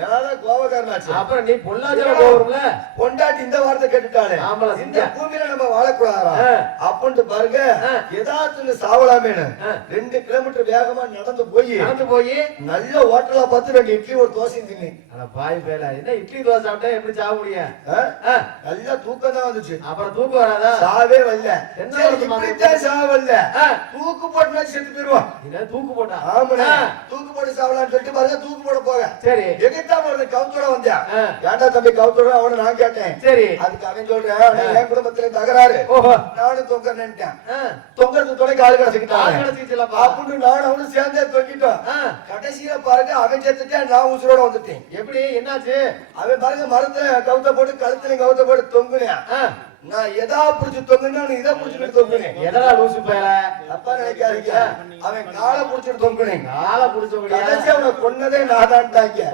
ஏதாவது கோபக்காரனாச்சு. அப்புறம் நீ பொள்ளாச்சில போறோம்ல பொண்டாட்டி இந்த வார்த்தை கேட்டுட்டாளே, இந்த பூமியில நம்ம வாழக்கூடாதா அப்படின்ட்டு பாருங்க. ஏதாச்சும் சாவலாமேனு 2 கிலோமீட்டர் வேகமா நடந்து போய் நல்ல ஹோட்டலா பார்த்து 2 இட்லி ஒரு தோசையும் தின்னு. பாய் பேல என்ன இட்லி தோசை சாப்பிட்டா எப்படி சாக முடியும்? நல்லா தூக்கம் தான் வந்துச்சு. அப்புறம் தூக்கம் வராதா? சாவே வரல. இப்படித்தான் சாவ வரல. தூக்கு போட்டுனா செத்து போயிருவான். தூக்கு போட்டா? ஆமாண்ணே, தூக்கு போட்டு சாவலான்னு சொல்லிட்டு பாருங்க, தூக்கு போட போக சரி எகிட்டாம ஒரு கவுத்தோட வந்தா. ஏன்டா தம்பி கவுத்தோட? அவனை நான் கேட்டேன். சரி அதுக்கு அவன் சொல்றேன், என் குடும்பத்துல தகராறு, நானும் தொங்க நின்ட்டேன். தொங்கறது துணைக்கு ஆளு கிடைச்சிக்கிட்டான் அப்படின்னு நானும் அவனும் சேர்ந்தே தொங்கிட்டோம். கடைசியில பாருங்க அவன் சேர்த்துட்டேன், நான் உசுரோட வந்துட்டேன். எப்படி என்னாச்சு? அவன் பாருங்க மரத்துல கவுத்த போட்டு கழுத்துல கவுத்த போட்டு தொங்குனேன். நான் எதா புடிச்சு தொங்குனா இதை புடிச்சுட்டு தொங்குனேன். எதா லூசு பேர தப்பா நினைக்காதீங்க. அவன் காலை புடிச்சிட்டு தொங்குனேன். காலை புடிச்ச கடைசி அவனை கொன்னதே நான் தான்ட்டாங்க.